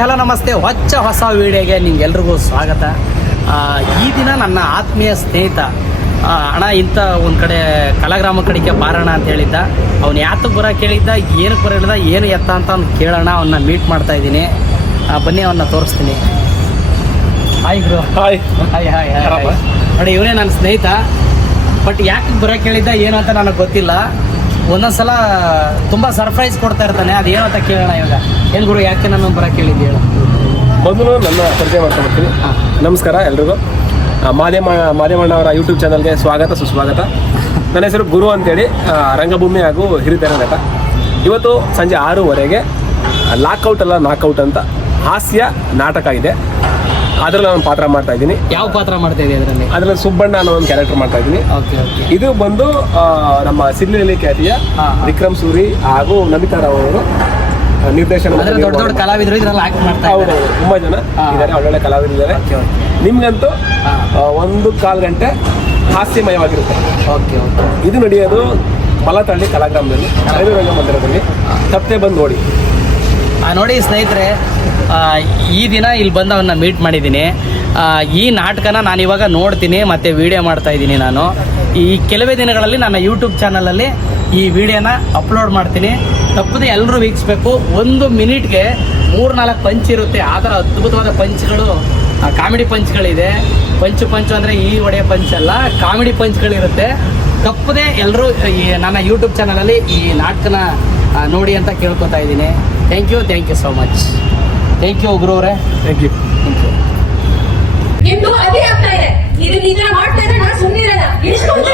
Hello ನಮಸ್ತೆ. ಹೊಚ್ಚ ಹೊಸ ವೀಡಿಯೋಗೆ ನಿಮ್ಗೆಲ್ರಿಗೂ ಸ್ವಾಗತ. ಈ ದಿನ ನನ್ನ ಆತ್ಮೀಯ ಸ್ನೇಹಿತ ಅಣ್ಣ ಇಂಥ ಒಂದು ಕಡೆ ಕಲಾಗ್ರಾಮ ಕಡೆಗೆ ಬಾರೋಣ ಅಂತ ಹೇಳಿದ್ದ. ಅವ್ನು ಯಾತಕ್ಕೆ ಬರ ಕೇಳಿದ್ದ ಏನಕ್ಕೆ ಬರೋದ ಏನು ಎತ್ತ ಅಂತ ಅವ್ನು ಕೇಳೋಣ ಅವನ್ನ ಮೀಟ್ ಮಾಡ್ತಾ ಇದ್ದೀನಿ. ಬನ್ನಿ ಅವನ್ನ ತೋರಿಸ್ತೀನಿ. ಹಾಯ್ ಗುರು. Hi hi hi hi? ನೋಡಿ ಇವನೇ ನನ್ನ ಸ್ನೇಹಿತ. ಬಟ್ ಯಾಕೆ ಬರ ಕೇಳಿದ್ದ ಏನು ಅಂತ ನನಗೆ ಗೊತ್ತಿಲ್ಲ. ಒಂದೊಂದ್ಸಲ ತುಂಬ ಸರ್ಪ್ರೈಸ್ ಕೊಡ್ತಾ ಇರ್ತಾನೆ. ಅದೇನು ಅಂತ ಕೇಳೋಣ ಇವಾಗ? ಏನು ಗುರು ಯಾಕೆ ನಾನು ಬರೋಕೆ ಹೇಳಿದ್ದೆ ಹೇಳು? ಮೊದಲು ನನ್ನ ಪರಿಚಯ ಮಾಡ್ಕೊಂಡ್ಬಿಡ್ತೀನಿ ನಮಸ್ಕಾರ ಎಲ್ರಿಗೂ. ಮಾದೇಮ ಮಾದೇಮಣ್ಣ ಅವರ ಯೂಟ್ಯೂಬ್ ಚಾನಲ್ಗೆ ಸ್ವಾಗತ ಸುಸ್ವಾಗತ. ನನ್ನ ಹೆಸರು ಗುರು ಅಂತೇಳಿ ರಂಗಭೂಮಿ ಹಾಗೂ ಹಿರಿತೆರೆ ನಟ. ಇವತ್ತು ಸಂಜೆ ಆರೂವರೆಗೆ ಲಾಕ್ಔಟ್ ಅಲ್ಲ ನಾಕ್ಔಟ್ ಅಂತ ಹಾಸ್ಯ ನಾಟಕ ಇದೆ. ಅದರಲ್ಲಿ ನಾನು ಪಾತ್ರ ಮಾಡ್ತಾ ಇದ್ದೀನಿ. ಯಾವ ಪಾತ್ರ ಮಾಡ್ತಾ ಇದ್ದೀನಿ ಅದರಲ್ಲಿ? ಅದ್ರಲ್ಲಿ ಸುಬ್ಬಣ್ಣ ಅನ್ನೋ ಒಂದು ಕ್ಯಾರೆಕ್ಟರ್ ಮಾಡ್ತಾ ಇದ್ದೀನಿ. Okay okay. ಇದು ಬಂದು ಆ, ನಮ್ಮ ಸಿಡ್ಲಿನಲ್ಲಿ ಖ್ಯಾತಿಯ ಹಾ. ವಿಕ್ರಮ್ ಸೂರಿ ಹಾಗೂ ನಮಿತಾ ರಾವ್ ಅವರು ನಿರ್ದೇಶನ ಅಂದ್ರೆ ದೊಡ್ಡ ದೊಡ್ಡ ಕಲಾವಿದರು ಇದ್ರಲ್ಲಿ ಆಕ್ಟ್ ಮಾಡ್ತಾ ಹೌದು ಇದ್ದಾರೆ. ತುಂಬಾ ಜನ ಹಾ. ಇದ್ದಾರೆ ಒಳ್ಳೊಳ್ಳೆ ಕಲಾವಿದರಿದ್ದಾರೆ. Okay okay. ನಿಮ್ಗಂತೂ ಹಾ. ಆ, ಒಂದು ಕಾಲು ಗಂಟೆ ಹಾಸ್ಯಮಯವಾಗಿರುತ್ತೆ. Okay okay. ಇದು ನಡೆಯೋದು ಮಲತಳ್ಳಿ ಕಲಾಗ್ರಾಮದಲ್ಲಿ ರೈಲು ರಂಗ ಮಂದಿರದಲ್ಲಿ. ತಪ್ಪದೆ ಬಂದು ನೋಡಿ. ನೋಡಿ ಸ್ನೇಹಿತರೆ ಈ ದಿನ ಇಲ್ಲಿ ಬಂದು ಅವನ್ನ ಮೀಟ್ ಮಾಡಿದ್ದೀನಿ. ಈ ನಾಟಕನ ನಾನು ಇವಾಗ ನೋಡ್ತೀನಿ, ಮತ್ತು ವಿಡಿಯೋ ಮಾಡ್ತಾ ಇದ್ದೀನಿ ನಾನು. ಈ ಕೆಲವೇ ದಿನಗಳಲ್ಲಿ ನನ್ನ ಯೂಟ್ಯೂಬ್ ಚಾನಲಲ್ಲಿ ಈ ವಿಡಿಯೋನ ಅಪ್ಲೋಡ್ ಮಾಡ್ತೀನಿ. ತಪ್ಪದೆ ಎಲ್ಲರೂ ವೀಕ್ಷಿಸಬೇಕು. ಒಂದು ಮಿನಿಟ್ಗೆ ಮೂರು ನಾಲ್ಕು ಪಂಚ್ ಇರುತ್ತೆ. ಆ ಥರ ಅದ್ಭುತವಾದ ಪಂಚ್ಗಳು ಕಾಮಿಡಿ ಪಂಚ್ಗಳಿದೆ ಪಂಚು ಪಂಚು ಅಂದರೆ ಈ ಒಡೆಯ ಪಂಚ್ ಅಲ್ಲ ಕಾಮಿಡಿ ಪಂಚ್ಗಳಿರುತ್ತೆ ತಪ್ಪದೆ ಎಲ್ಲರೂ ಈ ನನ್ನ ಯೂಟ್ಯೂಬ್ ಚಾನಲಲ್ಲಿ ಈ ನಾಟಕನ ನೋಡಿ ಅಂತ ಕೇಳ್ಕೊತಾ ಇದ್ದೀನಿ. Thank you thank you so much thank you ಗುರು ಅವರೇ. ಥ್ಯಾಂಕ್ ಯು ಥ್ಯಾಂಕ್ ಯು ನಿಮ್ದು ಅದೇ ಆಗ್ತಾ ಇದೆ. ಇದು ನಿದ್ರೆ ಮಾಡ್ತಾ ಇದ್ರೆ ನಾನು ಸುಮ್ಮನಿರಲ್ಲ ಇಳಿಸ್ಕೊಂಡು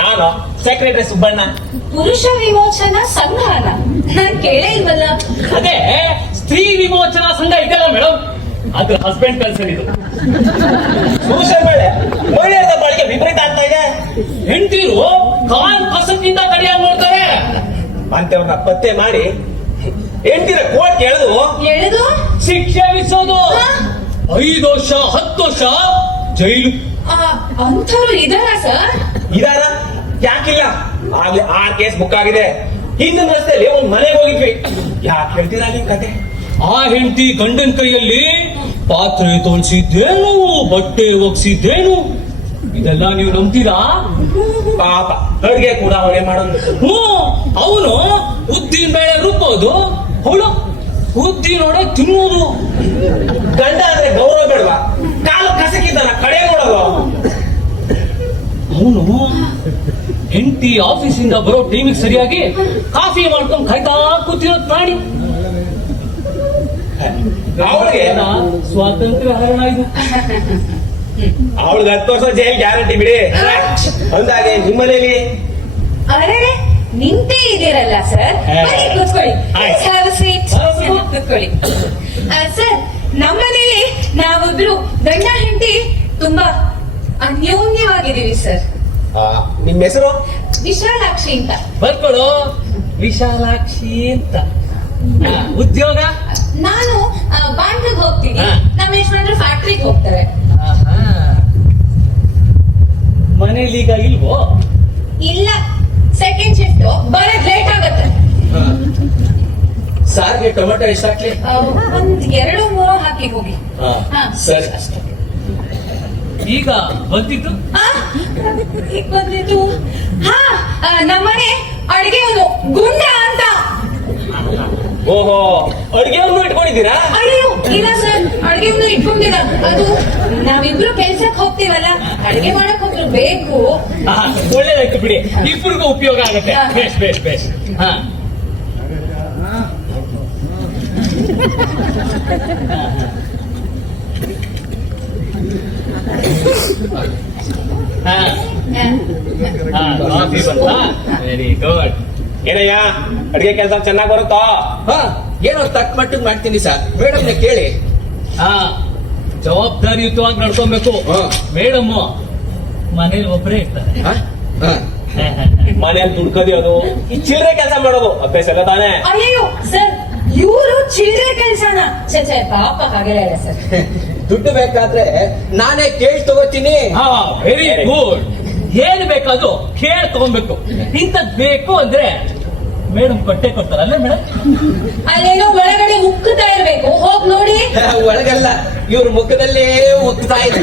ನಾನು ಸೆಕ್ರೆಟರಿ ಸುಬ್ಬಣ್ಣ. ಪುರುಷ ವಿಮೋಚನಾ ಸಂಘ ಅಲ್ಲ ನಾನ್ ಕೇಳೇ ಇಲ್ವಲ್ಲ. ಅದೇ ಸ್ತ್ರೀ ವಿಮೋಚನಾ ಸಂಘ ಇದೆಯಲ್ಲ ಮೇಡಮ್ ಅದ್ರ ಹಸ್ಬೆಂಡ್ ಕಲ್ಸನ್ ಇದು. ಪುರುಷ ಮೇಲೆ ಮಹಿಳೆಯರ ಬಾಳಿಗೆ ವಿಪರೀತ ಆಗ್ತಾ ಇದೆ. ಹೆಂಡತಿರು ಕಾಲ್ ಕಸಕ್ಕಿಂತ ಕಡಿಯಾಗಿ ನೋಡ್ತಾರೆ. ಅಂತವ್ರನ್ನ ಪತ್ತೆ ಮಾಡಿ ಹೆಂಡತಿರ ಕೋರ್ಟ್ ಎಳೆದು ಎಳೆದು? ಶಿಕ್ಷೆ ವಿಸೋದು ಐದು ವರ್ಷ ಹತ್ತು ವರ್ಷ ಜೈಲು. ಅಂಥವ್ರು ಇದಾರ ಸರ್? ಇದಾರ? ಯಾಕಿಲ್ಲ? ಆಗ್ಲಿ ಆ ಕೇಸ್ ಬುಕ್ ಆಗಿದೆ. ಹಿಂದಿನ ರಸ್ತೆಯಲ್ಲಿ ಒಂದ್ ಮನೆಗೆ ಹೋಗಿದ್ವಿ. ಯಾಕೆ ಹೇಳ್ತೀರಾ ನಿಮ್ ಕತೆ? ಆ ಹೆಂಡತಿ ಗಂಡನ ಕೈಯಲ್ಲಿ ಪಾತ್ರೆ ತೋಳ್ಸಿದ್ದೇನು ಬಟ್ಟೆ ಒಗ್ಸಿದ್ದೇನು? ಇದೆಲ್ಲ ನೀವು ನಂಬ್ತೀರಾ? ಪಾಪ ಅಡ್ಗೆ ಕೂಡ ಅವನೇ ಮಾಡೋದು. ಹ್ಞೂ ಅವನು ಉದ್ದಿನ ಬೇಳೆ ರುಬ್ಬೋದು ಅವಳು ನೋಡ ತಿನ್ನೋದು ಗಂಡ ಅಂದ್ರೆ ಗೌರವ ಬೇಡವಾ? ಕಾಲು ಕಸಕಿದ್ದಾನ ಕಡೆ ನೋಡೋದು ಅವನು ಹೆಂಡತಿ ಆಫೀಸಿಂದ ಬರೋ ಟೈಮಿಗೆ ಸರಿಯಾಗಿ ಕಾಫಿ ಮಾಡ್ಕೊಂಡು ಕಾಯ್ತಾ ಕೂತಿರೋ ಪ್ರಾಣಿ ಸ್ವಾತಂತ್ರ್ಯ ಹರಣ ಇದು. ಅವಳಿಗೆ ಹತ್ತು ವರ್ಷ ಜೈಲ್ ಗ್ಯಾರಂಟಿ ಬಿಡಿ. ಅಂದಾಗೆ ನಿಮ್ಮನೇಲಿ? ಅರೆ ನಿಂತೇ ಇದ್ದೀರಲ್ಲ ಸರ್ ಕೂತ್ಕೊಳ್ಳಿ. ಕೂತ್ಕೊಳ್ಳಿ. ಸರ್ ನಮ್ಮನೇಲಿ ನಾವೊಬ್ರು ಗಂಡ ಹೆಂಡತಿ ತುಂಬಾ ಅನ್ಯೋನ್ಯವಾಗಿದ್ದೀವಿ ಸರ್. ನಿಮ್ಮ ಹೆಸರು? ವಿಶಾಲಾಕ್ಷಿ ಅಂತ. ಬರ್ಕೊಳು ವಿಶಾಲಾಕ್ಷಿ ಅಂತ. ಉದ್ಯೋಗ? ನಾನು ಬ್ಯಾಂಕ್ ಹೋಗ್ತೀನಿ. ನಮ್ಮ ಯಜಮಾನ್ರು ಫ್ಯಾಕ್ಟ್ರಿಗೆ ಹೋಗ್ತಾರೆ. ಮನೇಲಿ ಈಗ ಇಲ್ವೋ? ಇಲ್ಲ. ಸೆಕೆಂಡ್ ಶಿಫ್ಟ್ ಬರೋದ್ ಲೇಟ್ ಆಗತ್ತೆ. ಸಾರ್ಗೆ ಟೊಮೆಟೊ ಎಷ್ಟು ಹಾಕ್ಲಿ? ಒಂದ್ ಎರಡು ಮೂರು ಹಾಕಿ ಹೋಗಿ. ಹಾ. ಸರಿ. ಈಗ ಬಂದಿದ್ದು? ಈಗ ಬಂದಿದ್ದು? ಹಾ ನಮ್ಮನೆ ಅಡಿಗೆ ಒಂದು ಗುಂಡ ಅಂತ. ಓಹೋ ಅಡಿಗೆ ಒಂದು ಇಟ್ಕೊಂಡಿದ್ದೀರಾ? ಅಯ್ಯೋ ಇಲ್ಲ ಸರ್ ಅಡಿಗೆ ಒಂದು ಇಟ್ಕೊಂಡಿಲ್ಲ. ಅದು ನಾವಿಬ್ರು ಕೆಲ್ಸಕ್ಕೆ ಹೋಗ್ತೀವಲ್ಲ ಅಡಿಗೆ ಮಾಡಕ್ ಒಬ್ರು ಬೇಕು. ಒಳ್ಳೇದಾಯ್ತು ಬಿಡಿ. ಇಬ್ಬರಿಗೂ ಉಪಯೋಗ ಆಗುತ್ತೆ. ಬೇಸ್ ಬೇಸ್ ಬೇಸ್ ಹಾ. ಕಾಫಿ ಬಂತಾ ವೆರಿ ಗುಡ್ ಏನಯ್ಯ ಅಡ್ಗೆ ಕೆಲಸ ಚೆನ್ನಾಗಿ ಬರುತ್ತಾ? ಹಾ ಏನೋ ತಕ್ಕ ಮಟ್ಟಿಗೆ ಮಾಡ್ತೀನಿ ಸರ್. ಮೇಡಮ್ನ ಕೇಳಿ. ಹಾ ಜವಾಬ್ದಾರಿಯುತವಾಗಿ ನಡ್ಕೊಬೇಕು. ಹಾ. ಮೇಡಮ್ ಮನೇಲಿ ಒಬ್ಬರೇ ಇರ್ತಾರೆ. ಮನೇಲಿ ಹ. ಮನೆಯಲ್ಲಿ ದುಡ್ಕೋದಿ ಅದು ಈ ಚಿಲ್ಲರೆ ಕೆಲಸ ಮಾಡೋದು ಅಭ್ಯಾಸ ಎಲ್ಲ ತಾನೇ? ಅಯ್ಯೋ ಸರ್ ಇವರು ಚಿಲ್ಲರೆ ಕೆಲಸನ. ಛೆ ಛೆ ಪಾಪ ಹಾಗೆಲ್ಲ ಇಲ್ಲ ಸರ್. ದುಡ್ಡು ಬೇಕಾದ್ರೆ ನಾನೇ ಕೇಳಿ ತಗೋತೀನಿ. ಹಾ ವೆರಿ ಗುಡ್ ಏನ್ ಬೇಕಾದ್ರು ಕೇಳಿ ತಗೊಬೇಕು. ಇಂಥದ್ ಬೇಕು ಅಂದ್ರೆ ಮೇಡಮ್ ಕೊಟ್ಟೆ ಕೊಡ್ತಾರಲ್ಲ ಮೇಡಂ ಮೇಡಮ್? ಅಲ್ಲೇನೋ ಒಳಗಡೆ ಉಕ್ಕುತ್ತಾ ಇರ್ಬೇಕು. ಹೋಗ್ ನೋಡಿ. ಒಳಗಲ್ಲ ಇವ್ರ ಮುಖದಲ್ಲೇ ಉಕ್ಕುತ್ತಾ ಇದೆ.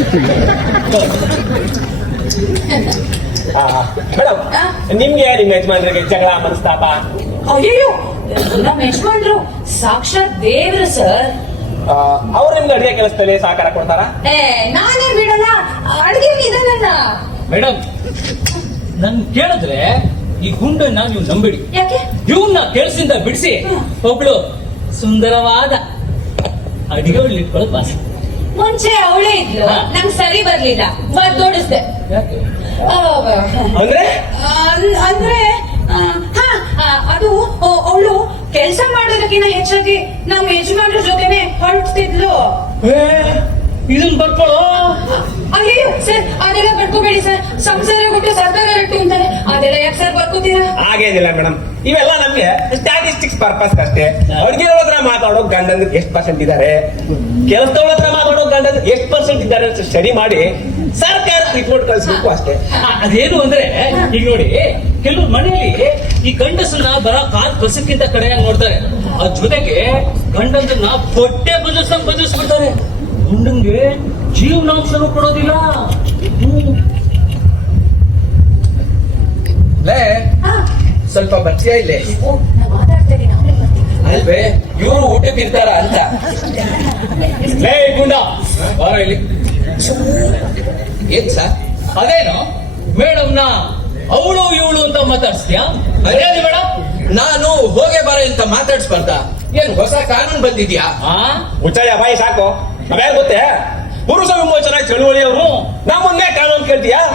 ಮೇಡಮ್ ಆ? ನಿಮ್ಗೆ ನಿಮ್ಮ ಯಜಮಾನ್ರಿಗೆ ಜಗಳ ಮನಸ್ತಾಪ? ಅಯ್ಯೋ ನಮ್ಮ ಯಜಮಾನ್ರು. ಸಾಕ್ಷಾತ್ ದೇವ್ರು ಸರ್. ಅವ್ರು ನಿಮ್ಗೆ ಅಡಿಗೆ ಕೆಲಸದಲ್ಲಿ ಸಹಕಾರ ಕೊಡ್ತಾರ? ಏ ನಾನೇ ಬಿಡಲ್ಲ. ಅಡ್ಗೆ ಮೇಡಮ್ ನನ್ ಕೇಳಿದ್ರೆ ಈ ಗುಂಡನ್ನ ನೀವು ನಂಬಿಡಿ. ಯಾಕೆ? ಇವನ್ನ ಕೆಲಸದಿಂದ ಬಿಡಿಸಿ ಒಬ್ಳು ಸುಂದರವಾದ ಅಡಿಗೆ ಇಟ್ಕೊಳ್ಳೋದು ಬಾಸ ಮುಂಚೆ ಅವಳೇ ಇದ್ಲು. ನಂಗೆ ಸರಿ ಬರ್ಲಿಲ್ಲ. ಆ, ಅಂದ್ರೆ? ಅಂದ್ರೆ ಅದು ಅವಳು ಕೆಲಸ ಮಾಡೋದಕ್ಕಿಂತ ಹೆಚ್ಚಾಗಿ ನಮ್ಮ ಯಜಮಾನ್ರ ಜೊತೆನೆ ಹೊರಡ್ತಿದ್ಲು ಇದನ್ ಬರ್ಕೊಳ್ಳೋ ಅಯ್ಯೋ ಸರ್ ಅದೆಲ್ಲ ಬರ್ಕೋಬೇಡಿ ಸರ್. ಸಂಸಾರ ಬಿಟ್ಟು ಸರ್ಕಾರ ಬಿಟ್ಟು ಅಂತಾರೆ. ಅದೆಲ್ಲ ಯಾಕೆ ಸರ್ ಬರ್ಕೋತೀರಾ? ಹಾಗೇನಿಲ್ಲ ಮೇಡಮ್. ಇವೆಲ್ಲ ನಮ್ಗೆ ಸ್ಟ್ಯಾಟಿಸ್ಟಿಕ್ಸ್ ಪರ್ಪಸ್ ಅಷ್ಟೇ. ಅಡ್ಗೆ ಹತ್ರ ಮಾತಾಡೋ ಗಂಡಂದ್ರೆ ಎಷ್ಟು ಪರ್ಸೆಂಟ್ ಇದ್ದಾರೆ? ಕೆಲಸದವ್ರ ಹತ್ರ ಮಾತಾಡೋ ಗಂಡಂದ್ರೆ ಎಷ್ಟು ಪರ್ಸೆಂಟ್ ಇದ್ದಾರೆ ಅಂತ ಸ್ಟಡಿ ಮಾಡಿ ಸರ್ಕಾರ ರಿಪೋರ್ಟ್ ಕಳಿಸ್ಬೇಕು ಅಷ್ಟೇ. ಅದೇನು ಅಂದ್ರೆ, ಈಗ ನೋಡಿ ಕೆಲವು ಮನೆಯಲ್ಲಿ ಈ ಗಂಡಸನ್ನ ಬರ ಕಾಲ್ ಕಸಕ್ಕಿಂತ ಕಡೆಯಾಗಿ ನೋಡ್ತಾರೆ. ಅದ್ ಜೊತೆಗೆ ಗಂಡಂದನ್ನ ಹೊಟ್ಟೆ ಬದಲ್ಸಂಗ್ ಬದಲಿಸ್ಬಿಡ್ತಾರೆ. ಗುಂಡಂಗೆ ಜೀವನಾಂಶನೂ ಕೊಡೋದಿಲ್ಲ. ಸ್ವಲ್ಪ ಬರ್ತೀಯಾ ಇಲ್ಲೇ? ಅಲ್ವೇ, ಇವರು ಊಟಕ್ಕೆ ಇರ್ತಾರ ಅಂತ. ಲೇ, ಗುಂಡ, ಬಾರ ಇಲ್ಲಿ. ಏನ್ ಸರ್? ಅದೇನು? ಮೇಡಮ್ನ ಅವಳು ಇವಳು ಅಂತ ಮಾತಾಡ್ಸ್ತೀಯಾ? ಅದೇನು ಮೇಡಮ್ ನಾನು ಹೋಗೆ ಬರ ಅಂತ ಮಾತಾಡ್ಸ್ಬಾರ್ದ. ಏನ್ ಹೊಸ ಕಾನೂನು ಬಂದಿದ್ಯಾ? ಆ? ಬಾಯಿ ಸಾಕು. ಅವೇನ್ ಗೊತ್ತೇ? ಪುರುಷ ವಿಮೋಚನಾ ಚಳುವಳಿಯವರು ನಮ್ಮನ್ನೇ ಕಾನೂನು ಕೇಳ್ತೀಯಾ?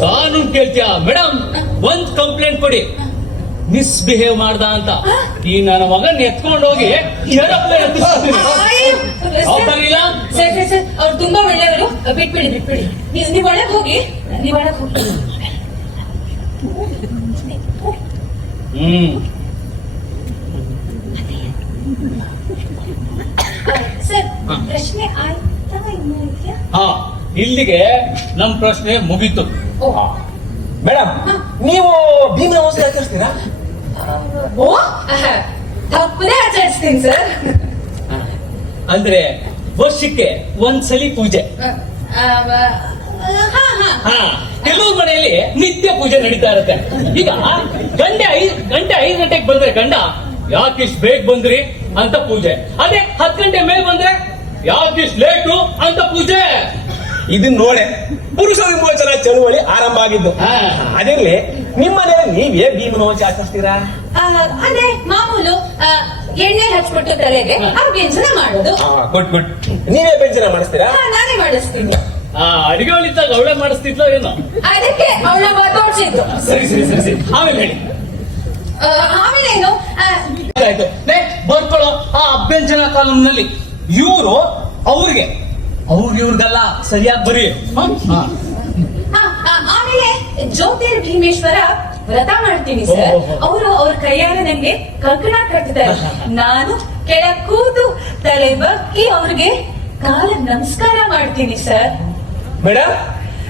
ಕಾನೂನು ಕೇಳ್ತೀಯಾ? ಮೇಡಮ್ ಒಂದ್ ಕಂಪ್ಲೇಂಟ್ ಕೊಡಿ. ಮಿಸ್ಬಿಹೇವ್ ಮಾಡ್ದ ಅಂತ. ಈ ನನ್ನ ಮಗನ್ ಎತ್ಕೊಂಡು ಹೋಗಿ? ಸರ್ ಸರ್ ಸರ್ ಅವ್ರು ತುಂಬಾ ಒಳ್ಳೆಯವರು. ಬಿಟ್ಬಿಡಿ ಬಿಟ್ಬಿಡಿ. ನೀವು ನೀವ್ ಒಳಗ್ ಹೋಗಿ. ನೀವ್ ಒಳಗ್ ಹೋಗಿ. ಹ್ಮ್. ಸರ್ ಪ್ರಶ್ನೆ ಆಯ್ತಾ ಇನ್ನೂ ಇದೆಯಾ ಹಾ ಇಲ್ಲಿಗೆ ನಮ್ ಪ್ರಶ್ನೆ ಮುಗೀತು. ಮೇಡಮ್ ನೀವು ಭೀಮನ ಆಚರಿಸ್ತೀರಾ ತಪ್ಪದೇ ಆಚರಿಸ್ತೀನಿ ಸರ್. ಅಂದ್ರೆ ವರ್ಷಕ್ಕೆ ಒಂದ್ಸಲಿ ಪೂಜೆ. ಕೆಲವು ಮನೆಯಲ್ಲಿ ನಿತ್ಯ ಪೂಜೆ ನಡೀತಾ ಇರುತ್ತೆ. ಈಗ ಗಂಟೆ ಐದ್ ಗಂಟೆ ಐದು ಗಂಟೆಗೆ ಬಂದ್ರೆ ಗಂಡ ಯಾಕಿಷ್ಟು ಬೇಗ ಬಂದ್ರಿ? ಅಂತ ಪೂಜೆ. ಅದೇ ಹತ್ತು ಗಂಟೆ ಮೇಲೆ ಬಂದ್ರೆ ಯಾಕಿಷ್ಟು ಲೇಟು? ಅಂತ ಪೂಜೆ. ಇದನ್ನ ನೋಡೆ ಪುರುಷ ವಿಮೋಚನಾ ಚಳುವಳಿ ಆರಂಭ ಆಗಿದ್ದು. ಅದಿರ್ಲಿ ನಿಮ್ಮ ಮನೇಲಿ ನೀವೇ ಭೀಮನ ಅವಸ್ಥೆ ಆಚರಿಸ್ತೀರಾ? ಅಂದ್ರೆ ಅದೇ ಮಾಮೂಲು ಆ, ಎಣ್ಣೆ ಹಚ್ಬಿಟ್ಟು ತಲೆಗೆ ಆ ವ್ಯಂಜನ ಮಾಡೋದು. Good good. ನೀವೇ ಬೆಂಚನ ಮಾಡಿಸ್ತೀರಾ? ನಾನೇ ಮಾಡಿಸ್ತೀನಿ. ಆ ಅಡಿಗೆ ಒಳಿತಾಗ ಅವಳೆ ಮಾಡಿಸ್ತಿದ್ಲೋ ಏನೋ? ಅದಕ್ಕೆ ಅವಳ ಮಾತಾಡ್ಸಿದ್ದು ಸರಿ ಸರಿ ಸರಿ ಸರಿ. ಆಮೇಲೆ ಹೇಳಿ. ಆಮೇಲೆ ಏನು? ಆಯ್ತು ಬರ್ಕೊಳ್ಳೋ ಆ ಅಭ್ಯಂಜನ ಕಾಲಂನಲ್ಲಿ ಇವರು ಅವ್ರಿಗೆ ಅವ್ರಿಗೆ ಇವ್ರಿಗೆಲ್ಲ ಸರಿಯಾಗಿ ಬರೀ. ಆಮೇಲೆ ಜ್ಯೋತಿರ್ ಭೀಮೇಶ್ವರ ವ್ರತ ಮಾಡ್ತೀನಿ ಸರ್. ಅವರು ಅವ್ರ ಕೈಯಾರ ನಂಗೆ ಕಂಕಣ ಕಟ್ತಾರೆ ನಾನು ಕೆಳ ಕೂತು ತಲೆ ಬಕ್ಕಿ ಅವ್ರಿಗೆ ಕಾಲ ನಮಸ್ಕಾರ ಮಾಡ್ತೀನಿ ಸರ್. ಮೇಡಮ್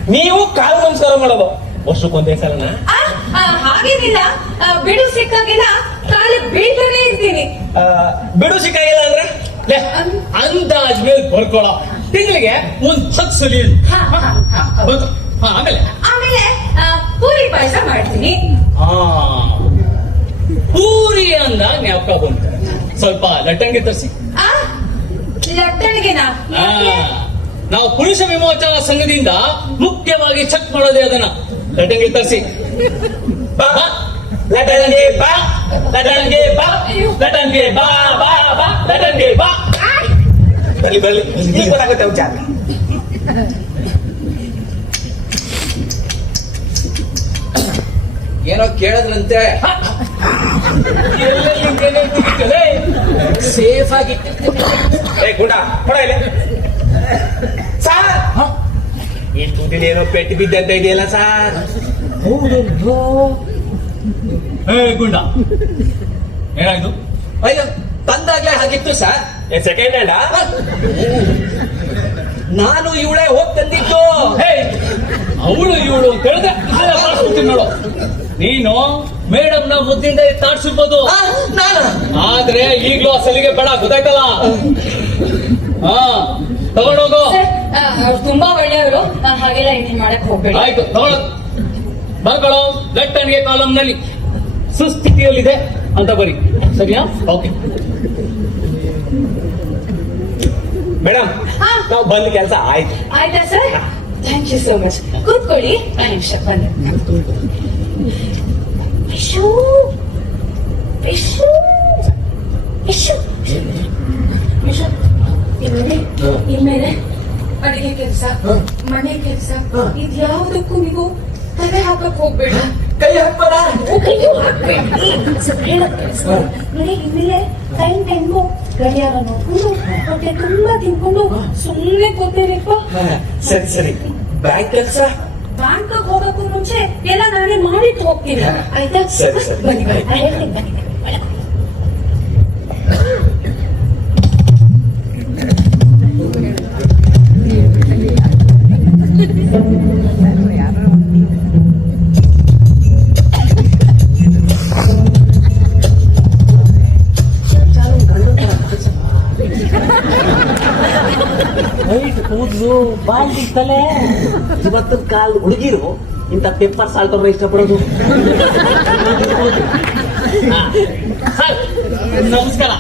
ನೀವು ಕಾಲ ನಮಸ್ಕಾರ ಮಾಡೋದು. ವರ್ಷಕ್ಕೊಂದೇ ಸಲನಾ? ಹಾಗೇನಿಲ್ಲ. ಆ, ಬಿಡು ಸಿಕ್ಕಾಗಿಲ್ಲ ಕಾಲ ಬೀಳ್ತಾನೆ ಇರ್ತೀನಿ. ಆ, ಬಿಡು ಸಿಕ್ಕಾಗಿಲ್ಲ ಅಂದ್ರೆ? ಅಂದಾಜ್ ಮೇಲೆ ಬರ್ಕೊಳ್ಳೋ ತಿಂಗಳಿಗೆ ಒಂದ್ ಹತ್ತು ಸಲಿ ಹಾ, ಹಾ, ಹಾ, ಹೌದು. ಹೌದು. ಹಾ, ಆಮೇಲೆ? ಆಮೇಲೆ ಆ, ಪೂರಿ ಪಾಯಸ ಮಾಡ್ತೀನಿ. ಆ ಪೂರಿ ಅಂದ ಜ್ಞಾಪಕ ಬಂತು. ಸ್ವಲ್ಪ ಲಟ್ಟಂಗಿ ತರಿಸಿ. ಆ ಲಟ್ಟಣಿಗೆನಾ? ಆ, ನಾವು ಪುರುಷ ವಿಮೋಚನಾ ಸಂಘದಿಂದ ಮುಖ್ಯವಾಗಿ ಚೆಕ್ ಮಾಡೋದೇ ಅದನ್ನ. ಲಟ್ಟಂಗಿ ತರಿಸಿ. ಬಾ ಲಟನ್ಗೆ ಬಾ ಲಟನ್ಗೆ ಬಾ. ಲಟನ್ಗೆ ಬಾ ಬಾ ಬಾ. ಲಟಂಗೆ ಬಾ ಬರ್ಲಿ ಬರ್ಲಿ ಈಗ ಗೊತ್ತಾಗುತ್ತೆ ಉಚ್ಚ ಏನೋ ಕೇಳಿದ್ರಂತೆ? ಸೇಫ್ ಆಗಿ ಏ ಗುಂಡ ಕೊಡ ಇಲ್ಲಿ. ಸಾರ್! ಈ ಏನೋ ಪೆಟ್ಟು ಬಿದ್ದಂತ ಇದೆಯಲ್ಲ ಸಾರ್? ಏ ಗುಂಡ. ಏನಾಯ್ತು? ಅಯ್ಯೋ ಹಾಗಿತ್ತು ಸರ್. ಸೆಕೆಂಡ್ ಹ್ಯಾಂಡ್ ನಾನು ಇವಳೇ ಹೋಗಿ ತಂದಿದ್ದು. ಹೇ ಅವಳು ಇವಳು ಅಂತ ಹೇಳಿದ್ರೆ ನೋಡು. ನೀನು ಮೇಡಮ್ನ ಮುದ್ದಿಂದ ತಾಡ್ಸಿರ್ಬೋದು ನಾನು. ಆದ್ರೆ ಈಗ್ಲೂ ಅಸಲಿಗೆ ಸಲಿಗೆ ಬೇಡ ಗೊತ್ತಾಯ್ತಲ್ಲ? ಹಾ ತಗೊಂಡೋಗು ತುಂಬಾ ಒಳ್ಳೆಯವರು. ಹಾಗೆಲ್ಲ ಏನು ಮಾಡಕ್ ಹೋಗ್ಬೇಡಿ. ಆಯ್ತು ತಗೊಳ. ಬರ್ಕೊಳ್ಳೋ. ಲೆಫ್ಟ್ ಕಾಲಂನಲ್ಲಿ ಸುಸ್ಥಿತಿಯಲ್ಲಿದೆ. ಅಂತ ಬರಿ ಸರಿಯಾ ಓಕೆ ಮೇಡಮ್ ಹಾ. ನಾವು ಬಂದ ಕೆಲಸ ಆಯ್ತು. ಆಯ್ತಾ sir? Thank you so much ಕೂತ್ಕೊಳ್ಳಿ. ನಿಮಿಷ ಬನ್ನಿ. ವಿಶು! ವಿಶು! ವಿಶು! ವಿಶು ಇನ್ಮೇಲೆ ಇನ್ಮೇಲೆ ಅಡಿಗೆ ಕೆಲಸ ಮನೆ ಕೆಲಸ ಇದ್ಯಾವುದಕ್ಕೂ ನೀವು ತಲೆ ಹಾಕಕ್ ಹೋಗ್ಬೇಡ. ಕೈ ಹಾಕ್ಬಾರ ಟೈಮ್ ಟೈಮು ಗಡಿಯಾರ ನೋಡ್ಕೊಂಡು ಹೊಟ್ಟೆ ತುಂಬಾ ತಿನ್ಕೊಂಡು ಸುಮ್ಮನೆ ಕೂತಿರಿಪ್ಪ ಸರಿ ಸರಿ. ಬ್ಯಾಂಕ್ ಕೆಲಸ? ಬ್ಯಾಂಕ್ ಹೋಗಕ್ಕೂ ಮುಂಚೆ ಎಲ್ಲ ನಾನೇ ಮಾಡಿಟ್ಟು ಹೋಗ್ತೀನಿ. ಆಯ್ತಾ? ಸರಿ, ಸರಿ. ಬನ್ನಿ ಬನ್ನಿ. ಬಾಲ್ದಿ ತಲೆ. ಇವತ್ತಿನ ಕಾಲ ಹುಡುಗಿರು ಇಂಥ ಪೇಪರ್ ಸಾಲ್ಟ್ ಅವ್ರ ಇಷ್ಟಪಡೋದು ಸರ್, ನಮಸ್ಕಾರ.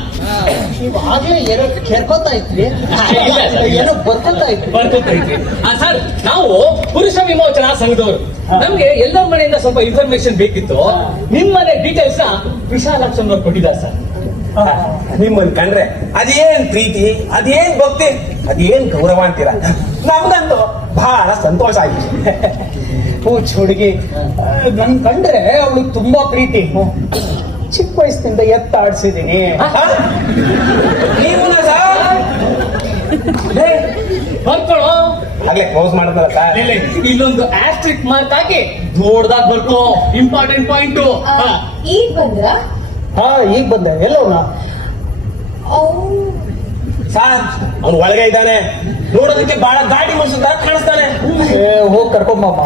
ಆಗ್ಲೇ ಏನೋ ಕೆರ್ಕೋತಾ ಸರ್, ಏನೋ ಬರ್ಕೋತಾ ಇದ್ವಿ ಬರ್ಕೊತಾ ಇದ್ವಿ. ಆ, ಸರ್ ನಾವು ಪುರುಷ ವಿಮೋಚನಾ ಸಂಘದವರು. ನಮ್ಗೆ ಎಲ್ಲರ ಮನೆಯಿಂದ ಸ್ವಲ್ಪ ಇನ್ಫಾರ್ಮೇಶನ್ ಬೇಕಿತ್ತು. ನಿಮ್ಮ ಮನೆ ಡೀಟೇಲ್ಸ್ನ ವಿಶಾಲಾಕ್ಷನ್ ಅವ್ರು ಕೊಟ್ಟಿದ್ದಾರೆ ಸರ್. ನಿಮ್ಮನ್ ಕಂಡ್ರೆ ಅದೇನ್ ಪ್ರೀತಿ ಅದೇನ್ ಭಕ್ತಿ ಅದೇನ್ ಗೌರವ ಅಂತೀರ? ನಮ್ಗಂತೂ ಬಹಳ ಸಂತೋಷ ಆಗಿದೆ. ಪೂಚ್ ಹುಡುಗಿ ನನ್ ಕಂಡ್ರೆ ಅವಳಿಗೆ ತುಂಬಾ ಪ್ರೀತಿ. ಚಿಕ್ಕ ವಯಸ್ಸಿನಿಂದ ಎತ್ತ ಆಡ್ಸಿದೀನಿ ಆ? ನೀವು ಬರ್ಕೊಳ್ಳೋ. ಆಗ್ಲೇ ಕ್ಲೋಸ್ ಮಾಡ್ತಾರ ಸರ್ ಇಲ್ಲಿ ಇಲ್ಲೊಂದು ಆಸ್ಟ್ರಿಕ್ ಮಾರ್ಕ್ ಹಾಕಿ ದೊಡ್ಡದಾಗಿ ಬರ್ಕೋ. ಇಂಪಾರ್ಟೆಂಟ್ ಪಾಯಿಂಟ್ ಈಗ ಬಂದ್ರ? ಹಾ ಈಗ ಬಂದೆ. ಎಲ್ಲವನ ಸರ್ ಅವ್ನು ಒಳಗೆ ಇದ್ದಾನೆ. ನೋಡೋದಕ್ಕೆ ಬಹಳ ಗಾಡಿ ಮನ್ಸದ ಕಾಣಿಸ್ತಾನೆ. ಹೋಗಿ ಕರ್ಕೊಂಬಪ್ಪ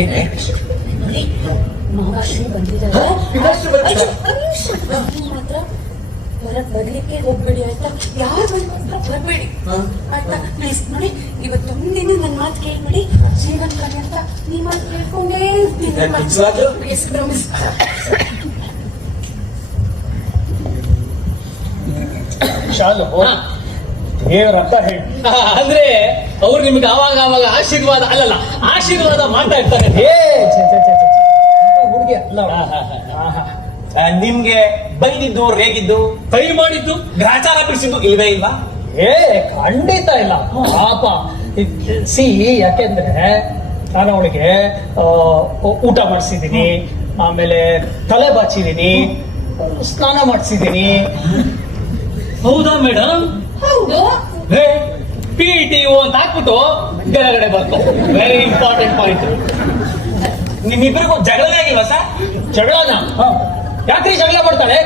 ಏನೇ ನೋಡಿ ಮಾವಾಶ್ರೀ ಬಂದಿದ್ದಾರೆ. ಮಾತ್ರ ಹೊರಗ್ ಬರ್ಲಿಕ್ಕೆ ಹೋಗ್ಬೇಡಿ ಆಯ್ತಾ? ಯಾರು ಬಂದ್ ಮಾತ್ರ ಬರ್ಬೇಡಿ. ಆಯ್ತಾ? ಪ್ಲೀಸ್ ನೋಡಿ ಇವತ್ತು ಒಂದಿನ ನನ್ನ ಮಾತು ಕೇಳ್ಬೇಡಿ. ಜೀವನ ಕಣಿ ಅಂತ ನಿಮ್ಮ ಮಾತು ಕೇಳ್ಕೊಂಡೇ ಇರ್ತೀನಿ? ಪ್ಲೀಸ್ ಪ್ರಾಮಿಸ್ ಶಾಲು. ಅಂತ ಹೇಳಿ. ಅಂದ್ರೆ ಅವ್ರು ನಿಮ್ಗೆ ಅವಾಗ ಅವಾಗ ಆಶೀರ್ವಾದ ಅಲ್ಲಲ್ಲ ಆಶೀರ್ವಾದ ಮಾಡ್ತಾ ಇರ್ತಾರೆ. ಹುಡುಗಿ ಅಲ್ಲ ನಿಮ್ಗೆ ಬೈದಿದ್ದು ರೇಗಿದ್ದು ಕೈ ಮಾಡಿದ್ದು ಗ್ರಾಚಾರ ಬಿಡಿಸಿದ್ದು ಇಲ್ವೇ ಇಲ್ಲ ಏ ಖಂಡಿತ ಇಲ್ಲ. ಪಾಪ. ಸಿ ಯಾಕೆಂದ್ರೆ ನಾನು ಅವಳಿಗೆ ಊಟ ಮಾಡಿಸಿದ್ದೀನಿ ಆಮೇಲೆ ತಲೆ ಬಾಚಿದ್ದೀನಿ ಸ್ನಾನ ಮಾಡಿಸಿದ್ದೀನಿ. ಹೌದಾ ಮೇಡಮ್ ಹೌದು. ಪಿ ಟಿ ಒ ಅಂತ ಹಾಕ್ಬಿಟ್ಟು ಕೆಳಗಡೆ ಬರ್ತು ವೆರಿ ಇಂಪಾರ್ಟೆಂಟ್ ಪಾಯಿಂಟ್ ನಿಮ್ಮಿಬ್ಬರಿಗೂ ಜಗಳನೇ ಆಗಿಲ್ವಾ ಸರ್? ಜಗಳನ? ಯಾಕ್ರಿ ಜಗಳ ಮಾಡ್ತಾಳೆ?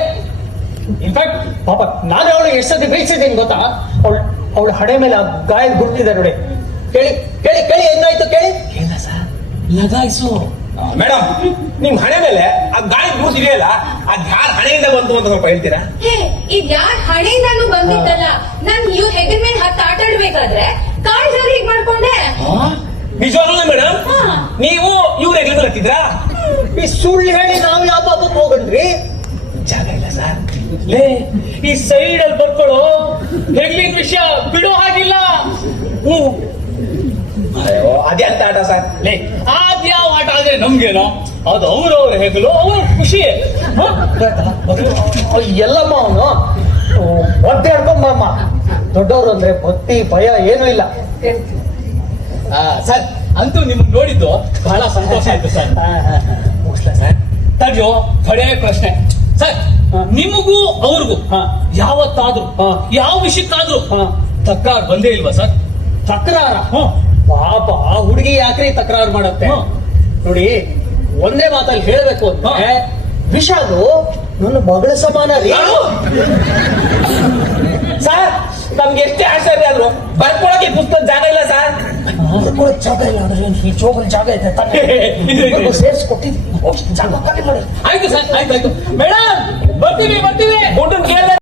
ಇನ್ಫ್ಯಾಕ್ಟ್ ಪಾಪ ನಾನು ಅವಳು ಎಷ್ಟು ಸತಿ ಬೀಳ್ಸಿದ್ದೀನಿ ಗೊತ್ತಾ? ಅವಳು ಅವಳು ಹಣೆ ಮೇಲೆ ಆ ಗಾಯ ಗುರ್ತಿದೆ ನೋಡಿ. ಕೇಳಿ ಕೇಳಿ ಕೇಳಿ ಹೆಂಗಾಯ್ತು ಕೇಳಿ? ಸರ್. ಲಗಾಯಿಸು. ಮೇಡಮ್ ನಿಮ್ ಹಣೆ ಮೇಲೆ ಆ ಗಾಳಿ ಗುರುಸ್ ಇದೆಯಲ್ಲ ಆ ಯಾರ ಹಣೆಯಿಂದ ಬಂತು ಅಂತ ಸ್ವಲ್ಪ ಹೇಳ್ತೀರಾ? ಹೇ ಇದ್ ಯಾರ್ ಹಣೆಯಿಂದಾನು ಬಂದಿದ್ದಲ್ಲ ನಾನ್ ಇವ್ರ ಹೆಗಲ್ ಮೇಲೆ ಹತ್ತು ಆಟ ಆಡ್ಬೇಕಾದ್ರೆ ಕಾಲ್ ಜಾರಿ ಮಾಡ್ಕೊಂಡೆ. ನಿಜವಾಗ್ಲೂ ಮೇಡಮ್ ಹಾ. ನೀವು ಇವ್ರ ಮೇಲೆ ಹತ್ತಿದ್ರಾ? ಈ ಸುಳ್ಳು ಹೇಳಿ ನಾವು ಯಾವ ಪಾಪಕ್ಕೆ ಹೋಗಣ್ರಿ ಜಾಗ ಇಲ್ಲ ಸರ್. ಲೇ ಈ ಸೈಡ್ ಅಲ್ಲಿ ಬರ್ಕೊಳ್ಳೋ ಹೆಗ್ಲಿನ ವಿಷಯ ಬಿಡೋ ಹಾಗಿಲ್ಲ. ಹ್ಮ್. ಅಯ್ಯೋ ಅದೇ ಅಂತ ಆಟ ಸರ್. ಲೇ ಅದ್ಯಾವ ಆಟ ಆದ್ರೆ ನಮ್ಗೇನೋ ಅದು ಅವ್ರವ್ರ ಹೆಗಲು ಅವ್ರ ಖುಷಿ? ಎಲ್ಲಮ್ಮ ಅವನು ಒಟ್ಟೆ ಹಿಡ್ಕೊಂಬಮ್ಮ ದೊಡ್ಡವರು ಅಂದ್ರೆ ಭಕ್ತಿ ಭಯ ಏನೂ ಇಲ್ಲ ಆ, ಸರ್ ಅಂತೂ ನಿಮ್ಗೆ ನೋಡಿದ್ದು ಬಹಳ ಸಂತೋಷ ಆಯ್ತು ಸರ್ ಆ, ಆ, ಆ. ಸರ್ ತಡಿಯೋ ಪ್ರಶ್ನೆ ಸರ್ ನಿಮಗೂ ಅವ್ರಿಗೂ. ಯಾವತ್ತಾದ್ರೂ. ಯಾವ ವಿಷಯಕ್ಕಾದ್ರೂ. ತಕ್ರಾರ್ ಬಂದೇ ಇಲ್ವಾ ಸರ್ ತಕ್ರಾರ. ಪಾಪ ಹುಡುಗಿ ಯಾಕ್ರಿ ತಕರಾರು ಮಾಡತ್ತೆ. ನೋಡಿ ಒಂದೇ ಮಾತಲ್ಲಿ ಹೇಳ್ಬೇಕು ವಿಷ ಅದು ನನ್ನ ಮಗಳ ಸಮಾನ ಸರ್ ನಮ್ಗೆ ಎಷ್ಟೇ ಆಶ್ಚರ್ಯ ಆದ್ರು ಬರ್ಕೊಳಕ್ಕೆ ಈ ಪುಸ್ತಕ ಜಾಗ ಇಲ್ಲ ಸರ್. ಬರ್ಕೊಳಕ್ ಜಾಗ ಇಲ್ಲ ಅಂದ್ರೆ ಈ ಜೋಬಲ್ ಜಾಗ ಇದೆ ತಾನೇ ಸೇರ್ಸ್ಕೊಟ್ಟಿದ್ವಿ ಜಾಗ ಖಾಲಿ ಮಾಡಿ. ಆಯ್ತು ಸರ್ ಆಯ್ತು ಆಯ್ತು. ಮೇಡಮ್ ಬರ್ತೀವಿ ಬರ್ತೀವಿ. ಊಟನ್ ಕೇಳಿದ್ರೆ